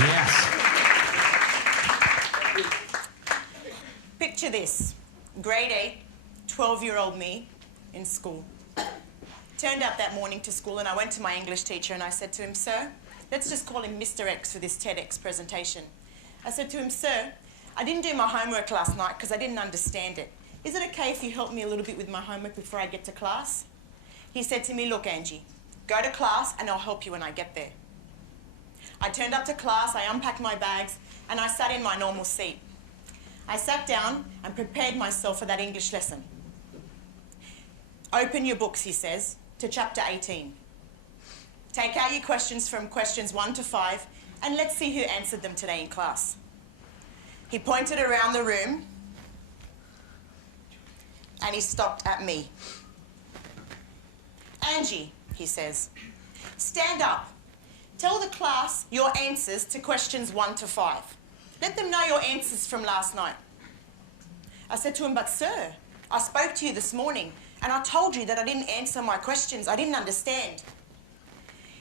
Yes. Picture this. Grade 8, 12-year-old me in school. Turned up that morning to school and I went to my English teacher and I said to him, "Sir," let's just call him Mr. X for this TEDx presentation. I said to him, "Sir, I didn't do my homework last night because I didn't understand it. Is it okay if you help me a little bit with my homework before I get to class?" He said to me, "Look, Angie, go to class and I'll help you when I get there." I turned up to class, I unpacked my bags, and I sat in my normal seat. I sat down and prepared myself for that English lesson. "Open your books," he says, "to chapter 18. Take out your questions from questions 1 to 5, and let's see who answered them today in class." He pointed around the room, and he stopped at me. "Angie," he says, "stand up. Tell the class your answers to questions 1 to 5. Let them know your answers from last night." I said to him, "But sir, I spoke to you this morning and I told you that I didn't answer my questions. I didn't understand."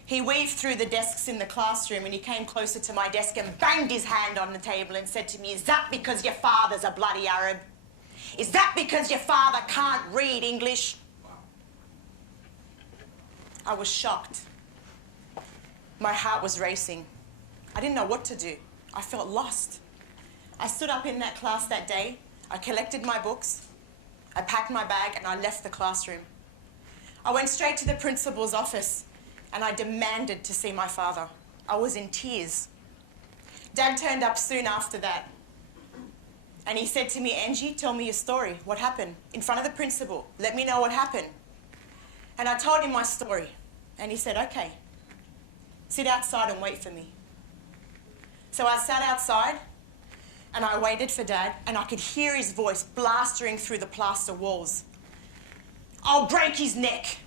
He weaved through the desks in the classroom and he came closer to my desk and banged his hand on the table and said to me, "Is that because your father's a bloody Arab? Is that because your father can't read English?" I was shocked. My heart was racing. I didn't know what to do. I felt lost. I stood up in that class that day. I collected my books. I packed my bag and I left the classroom. I went straight to the principal's office and I demanded to see my father. I was in tears. Dad turned up soon after that. And he said to me, "Angie, tell me your story. What happened?" In front of the principal. "Let me know what happened." And I told him my story. And he said, "Okay, sit outside and wait for me." So I sat outside and I waited for Dad and I could hear his voice blastering through the plaster walls. "I'll break his neck.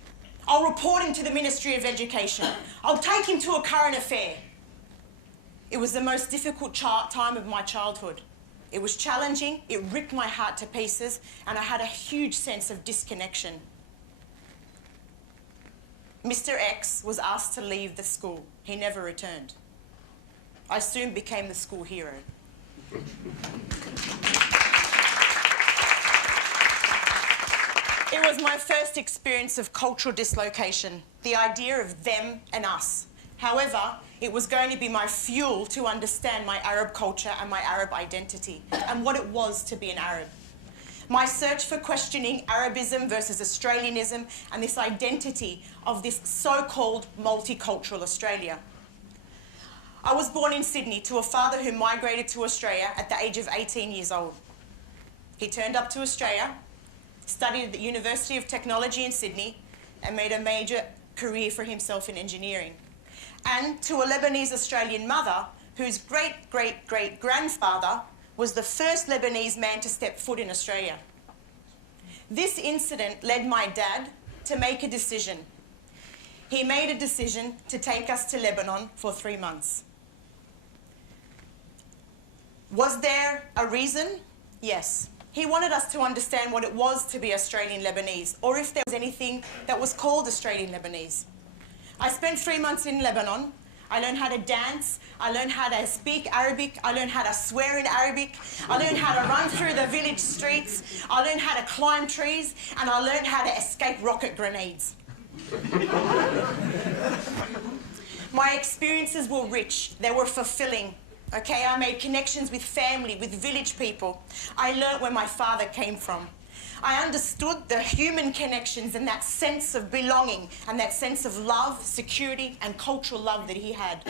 I'll report him to the Ministry of Education. I'll take him to a current affair." It was the most difficult time of my childhood. It was challenging, it ripped my heart to pieces, and I had a huge sense of disconnection. Mr. X was asked to leave the school. He never returned. I soon became the school hero. It was my first experience of cultural dislocation, the idea of them and us. However, it was going to be my fuel to understand my Arab culture and my Arab identity and what it was to be an Arab. My search for questioning Arabism versus Australianism and this identity of this so-called multicultural Australia. I was born in Sydney to a father who migrated to Australia at the age of 18 years old. He turned up to Australia, studied at the University of Technology in Sydney, and made a major career for himself in engineering. And to a Lebanese Australian mother whose great-great-great-grandfather was the first Lebanese man to step foot in Australia. This incident led my dad to make a decision. He made a decision to take us to Lebanon for 3 months. Was there a reason? Yes. He wanted us to understand what it was to be Australian Lebanese, or if there was anything that was called Australian Lebanese. I spent 3 months in Lebanon. I learned how to dance, I learned how to speak Arabic, I learned how to swear in Arabic, I learned how to run through the village streets, I learned how to climb trees, and I learned how to escape rocket grenades. My experiences were rich, they were fulfilling. Okay, I made connections with family, with village people. I learned where my father came from. I understood the human connections and that sense of belonging and that sense of love, security, and cultural love that he had.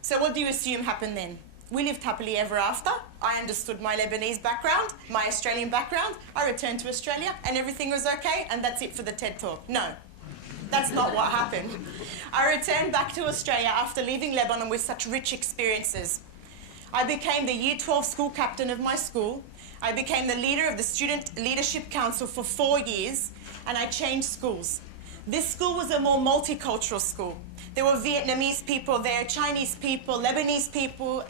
So what do you assume happened then? We lived happily ever after. I understood my Lebanese background, my Australian background. I returned to Australia and everything was okay, and that's it for the TED Talk. No. That's not what happened. I returned back to Australia after leaving Lebanon with such rich experiences. I became the Year 12 school captain of my school. I became the leader of the Student Leadership Council for 4 years, and I changed schools. This school was a more multicultural school. There were Vietnamese people there, Chinese people, Lebanese people,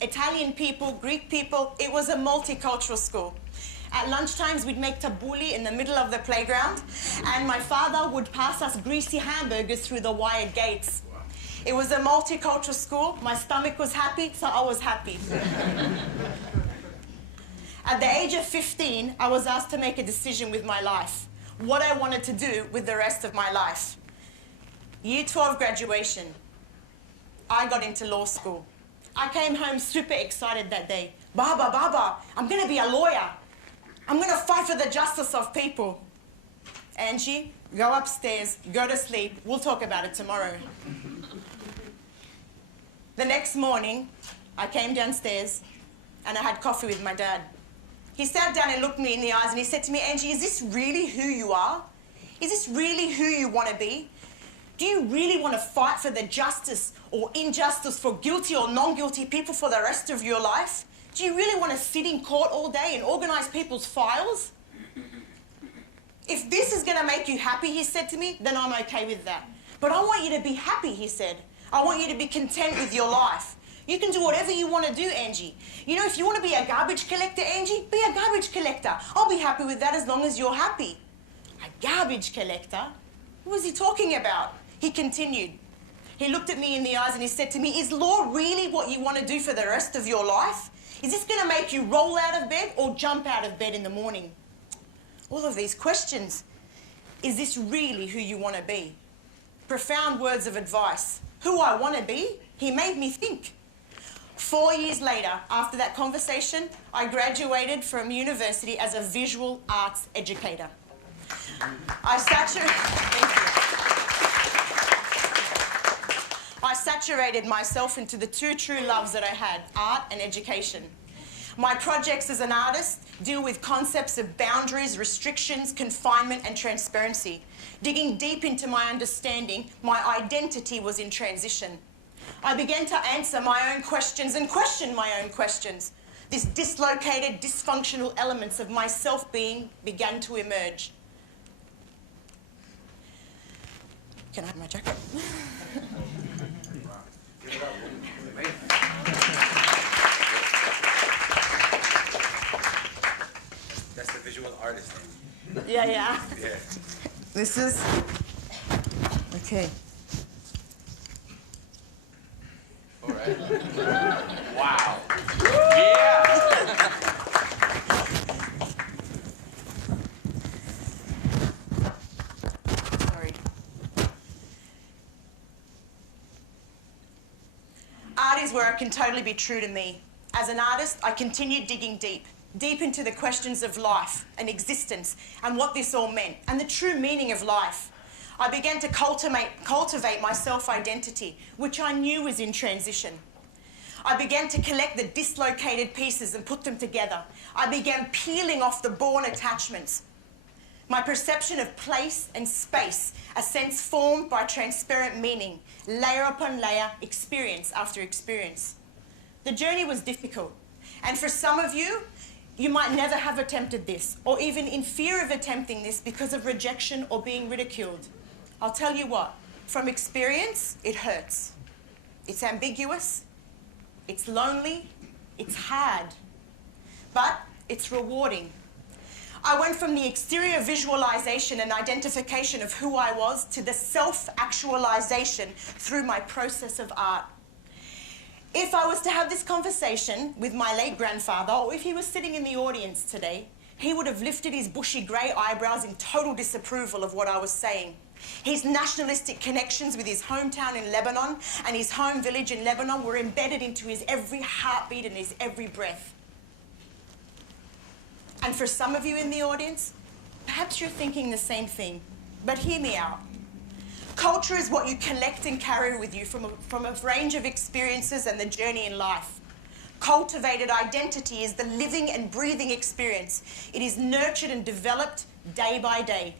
Italian people, Greek people. It was a multicultural school. At lunchtimes, we'd make tabbouleh in the middle of the playground, and my father would pass us greasy hamburgers through the wired gates. It was a multicultural school. My stomach was happy, so I was happy. At the age of 15, I was asked to make a decision with my life, what I wanted to do with the rest of my life. Year 12 graduation, I got into law school. I came home super excited that day. Baba, I'm going to be a lawyer. I'm going to fight for the justice of people. Angie, go upstairs, go to sleep. We'll talk about it tomorrow. The next morning, I came downstairs and I had coffee with my dad. He sat down and looked me in the eyes and he said to me, Angie, is this really who you are? Is this really who you want to be? Do you really want to fight for the justice or injustice for guilty or non-guilty people for the rest of your life? Do you really want to sit in court all day and organise people's files? If this is going to make you happy, he said to me, then I'm okay with that. But I want you to be happy, he said. I want you to be content with your life. You can do whatever you want to do, Angie. You know, if you want to be a garbage collector, Angie, be a garbage collector. I'll be happy with that as long as you're happy. A garbage collector? What was he talking about? He continued. He looked at me in the eyes and he said to me, is law really what you want to do for the rest of your life? Is this going to make you roll out of bed or jump out of bed in the morning? All of these questions. Is this really who you want to be? Profound words of advice. Who I want to be? He made me think. 4 years later, after that conversation, I graduated from university as a visual arts educator. I saturated myself into the two true loves that I had, art and education. My projects as an artist deal with concepts of boundaries, restrictions, confinement, and transparency. Digging deep into my understanding, my identity was in transition. I began to answer my own questions and question my own questions. These dislocated, dysfunctional elements of my self-being began to emerge. Can I have my jacket? That's the visual artist name. Yeah. This is... Okay. All right. Wow. Yeah. Sorry. Art is where I can totally be true to me. As an artist, I continued digging deep into the questions of life and existence and what this all meant and the true meaning of life. I began to cultivate my self-identity, which I knew was in transition. I began to collect the dislocated pieces and put them together. I began peeling off the born attachments. My perception of place and space, a sense formed by transparent meaning, layer upon layer, experience after experience. The journey was difficult, and for some of you, you might never have attempted this, or even in fear of attempting this because of rejection or being ridiculed. I'll tell you what, from experience, it hurts. It's ambiguous, it's lonely, it's hard, but it's rewarding. I went from the exterior visualization and identification of who I was to the self-actualization through my process of art. If I was to have this conversation with my late grandfather, or if he was sitting in the audience today, he would have lifted his bushy grey eyebrows in total disapproval of what I was saying. His nationalistic connections with his hometown in Lebanon and his home village in Lebanon were embedded into his every heartbeat and his every breath. And for some of you in the audience, perhaps you're thinking the same thing, but hear me out. Culture is what you collect and carry with you from a range of experiences and the journey in life. Cultivated identity is the living and breathing experience. It is nurtured and developed day by day.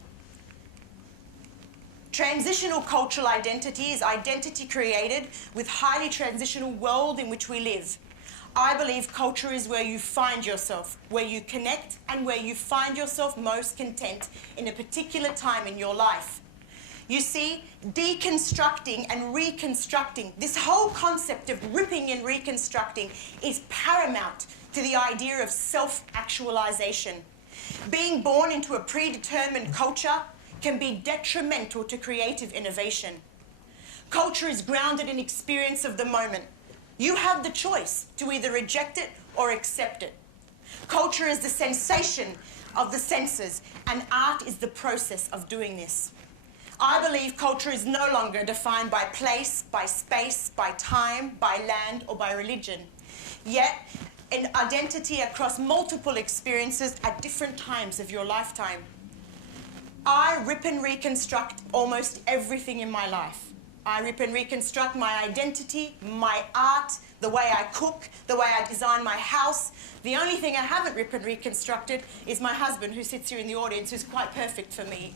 Transitional cultural identity is identity created with highly transitional world in which we live. I believe culture is where you find yourself, where you connect, and where you find yourself most content in a particular time in your life. You see, deconstructing and reconstructing, this whole concept of ripping and reconstructing is paramount to the idea of self-actualization. Being born into a predetermined culture can be detrimental to creative innovation. Culture is grounded in experience of the moment. You have the choice to either reject it or accept it. Culture is the sensation of the senses, and art is the process of doing this. I believe culture is no longer defined by place, by space, by time, by land, or by religion. Yet, an identity across multiple experiences at different times of your lifetime. I rip and reconstruct almost everything in my life. I rip and reconstruct my identity, my art, the way I cook, the way I design my house. The only thing I haven't ripped and reconstructed is my husband, who sits here in the audience, who's quite perfect for me.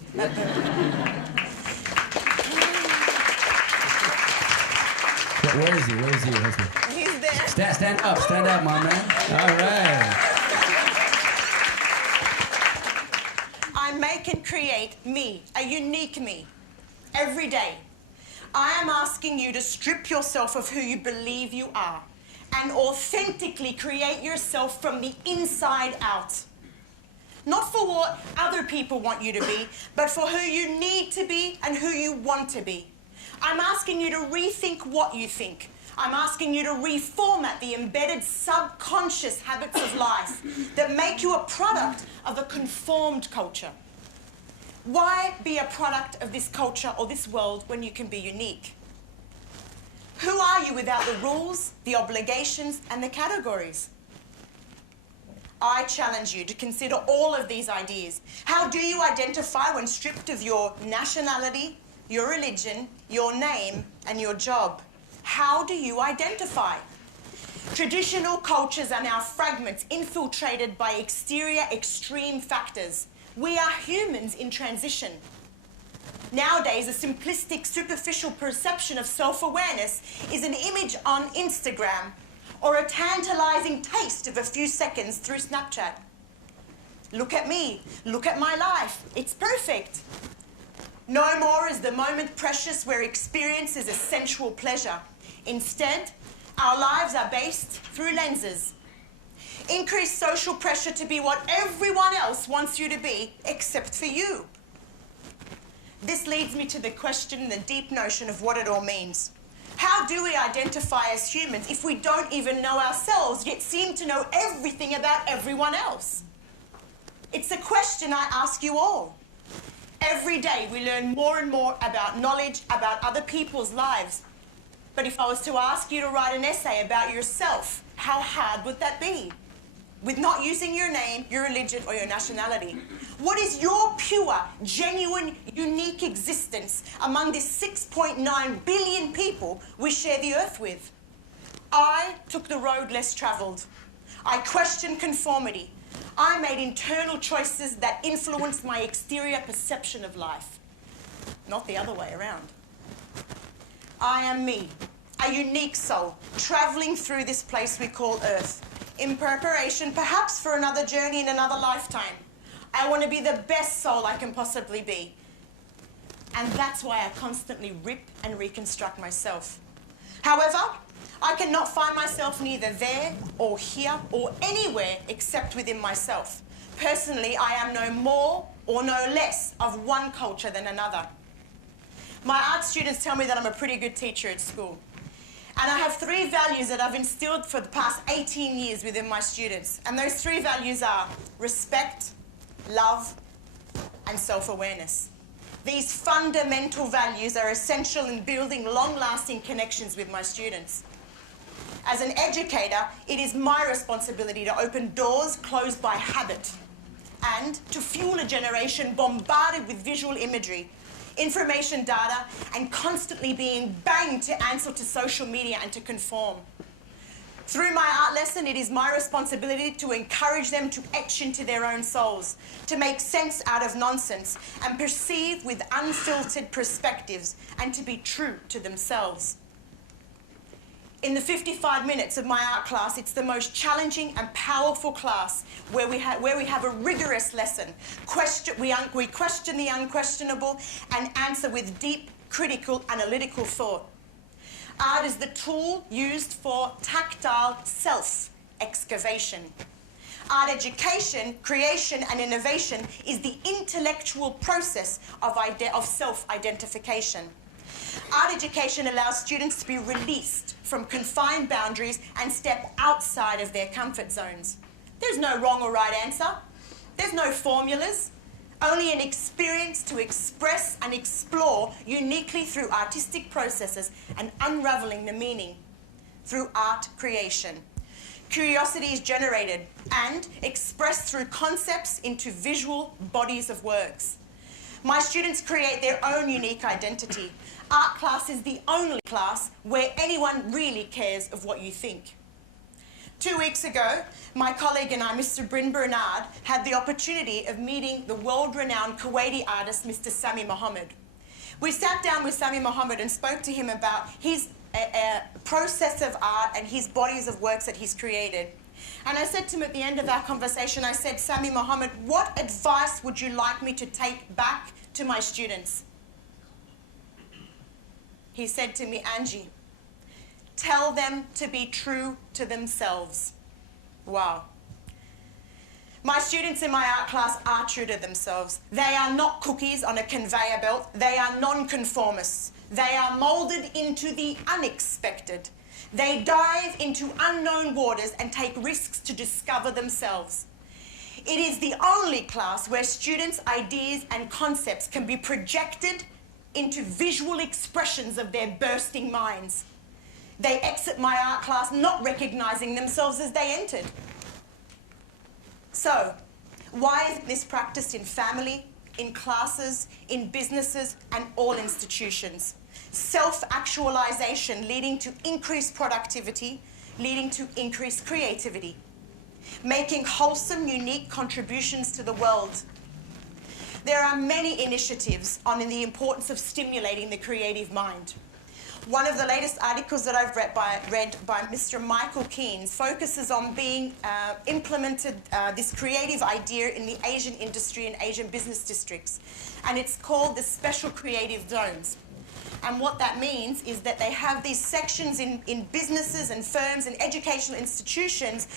Where is he? Where is he, your husband? He's there. Stand up, my man. All right. I make and create me, a unique me, every day. I am asking you to strip yourself of who you believe you are and authentically create yourself from the inside out. Not for what other people want you to be, but for who you need to be and who you want to be. I'm asking you to rethink what you think. I'm asking you to reformat the embedded subconscious habits of life that make you a product of a conformed culture. Why be a product of this culture or this world when you can be unique? Who are you without the rules, the obligations, and the categories? I challenge you to consider all of these ideas. How do you identify when stripped of your nationality, your religion, your name, and your job? How do you identify? Traditional cultures are now fragments infiltrated by exterior extreme factors. We are humans in transition. Nowadays, a simplistic, superficial perception of self-awareness is an image on Instagram or a tantalizing taste of a few seconds through Snapchat. Look at me, look at my life, it's perfect. No more is the moment precious where experience is a sensual pleasure. Instead, our lives are based through lenses. Increased social pressure to be what everyone else wants you to be, except for you. This leads me to the question and the deep notion of what it all means. How do we identify as humans if we don't even know ourselves, yet seem to know everything about everyone else? It's a question I ask you all. Every day we learn more and more about knowledge, about other people's lives. But if I was to ask you to write an essay about yourself, how hard would that be? With not using your name, your religion, or your nationality. What is your pure, genuine, unique existence among these 6.9 billion people we share the earth with? I took the road less traveled. I questioned conformity. I made internal choices that influenced my exterior perception of life, not the other way around. I am me, a unique soul, traveling through this place we call Earth, in preparation perhaps for another journey in another lifetime. I want to be the best soul I can possibly be. And that's why I constantly rip and reconstruct myself. However, I cannot find myself neither there or here or anywhere except within myself. Personally, I am no more or no less of one culture than another. My art students tell me that I'm a pretty good teacher at school. And I have 3 values that I've instilled for the past 18 years within my students. And those 3 values are respect, love, and self-awareness. These fundamental values are essential in building long-lasting connections with my students. As an educator, it is my responsibility to open doors closed by habit and to fuel a generation bombarded with visual imagery, information data, and constantly being banged to answer to social media and to conform. Through my art lesson, it is my responsibility to encourage them to etch into their own souls, to make sense out of nonsense, and perceive with unfiltered perspectives, and to be true to themselves. In the 55 minutes of my art class, it's the most challenging and powerful class where we have a rigorous lesson. We question the unquestionable and answer with deep, critical, analytical thought. Art is the tool used for tactile self-excavation. Art education, creation, and innovation is the intellectual process of self-identification. Art education allows students to be released from confined boundaries and step outside of their comfort zones. There's no wrong or right answer. There's no formulas. Only an experience to express and explore uniquely through artistic processes and unraveling the meaning through art creation. Curiosity is generated and expressed through concepts into visual bodies of works. My students create their own unique identity. Art class is the only class where anyone really cares of what you think. 2 weeks ago, my colleague and I, Mr. Bryn Bernard, had the opportunity of meeting the world-renowned Kuwaiti artist, Mr. Sami Mohammed. We sat down with Sami Mohammed and spoke to him about his process of art and his bodies of works that he's created. And I said to him at the end of our conversation, I said, Sami Mohammed, what advice would you like me to take back to my students? He said to me, Angie, tell them to be true to themselves. Wow. My students in my art class are true to themselves. They are not cookies on a conveyor belt. They are non-conformists. They are molded into the unexpected. They dive into unknown waters and take risks to discover themselves. It is the only class where students' ideas and concepts can be projected into visual expressions of their bursting minds. They exit my art class not recognizing themselves as they entered. So, why isn't this practiced in family, in classes, in businesses, and all institutions? Self-actualization leading to increased productivity, leading to increased creativity. Making wholesome, unique contributions to the world. There are many initiatives on the importance of stimulating the creative mind. One of the latest articles that I've read by Mr. Michael Keynes focuses on being implemented this creative idea in the Asian industry and Asian business districts. And it's called the special creative zones. And what that means is that they have these sections in businesses and firms and educational institutions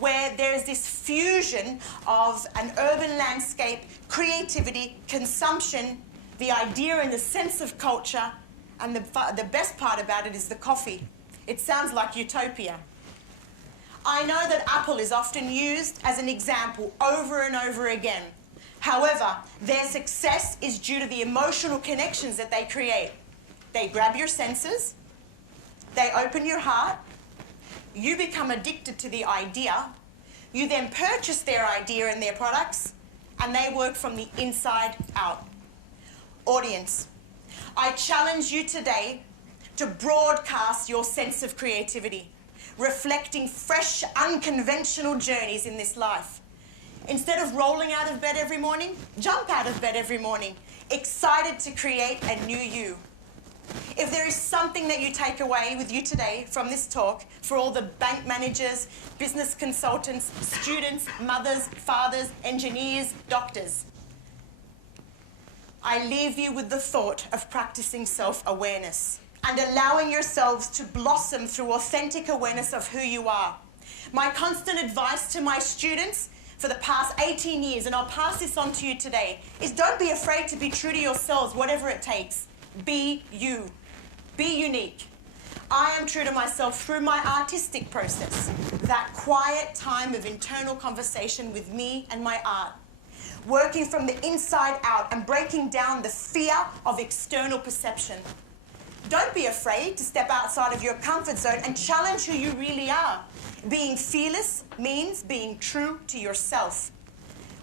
where there's this fusion of an urban landscape, creativity, consumption, the idea and the sense of culture, and the best part about it is the coffee. It sounds like utopia. I know that Apple is often used as an example over and over again. However, their success is due to the emotional connections that they create. They grab your senses, they open your heart, you become addicted to the idea, you then purchase their idea and their products, and they work from the inside out. Audience, I challenge you today to broadcast your sense of creativity, reflecting fresh, unconventional journeys in this life. Instead of rolling out of bed every morning, jump out of bed every morning, excited to create a new you. If there is something that you take away with you today from this talk, for all the bank managers, business consultants, students, mothers, fathers, engineers, doctors, I leave you with the thought of practicing self-awareness and allowing yourselves to blossom through authentic awareness of who you are. My constant advice to my students for the past 18 years, and I'll pass this on to you today, is don't be afraid to be true to yourselves, whatever it takes. Be you. Be unique. I am true to myself through my artistic process, that quiet time of internal conversation with me and my art, working from the inside out and breaking down the fear of external perception. Don't be afraid to step outside of your comfort zone and challenge who you really are. Being fearless means being true to yourself.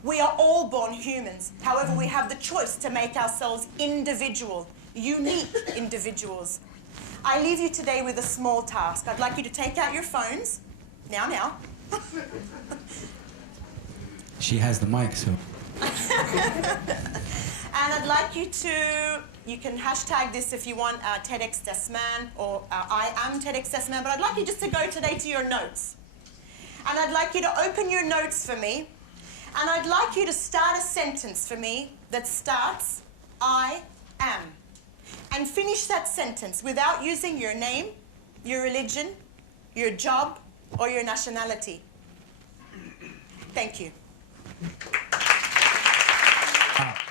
We are all born humans. However, we have the choice to make ourselves individual, unique individuals. I leave you today with a small task. I'd like you to take out your phones. Now. She has the mic, so. And I'd like you can hashtag this if you want, TEDx Dasman, or I am TEDx Dasman, but I'd like you just to go today to your notes. And I'd like you to open your notes for me, and I'd like you to start a sentence for me that starts, I am. And finish that sentence without using your name, your religion, your job, or your nationality. Thank you. Ah.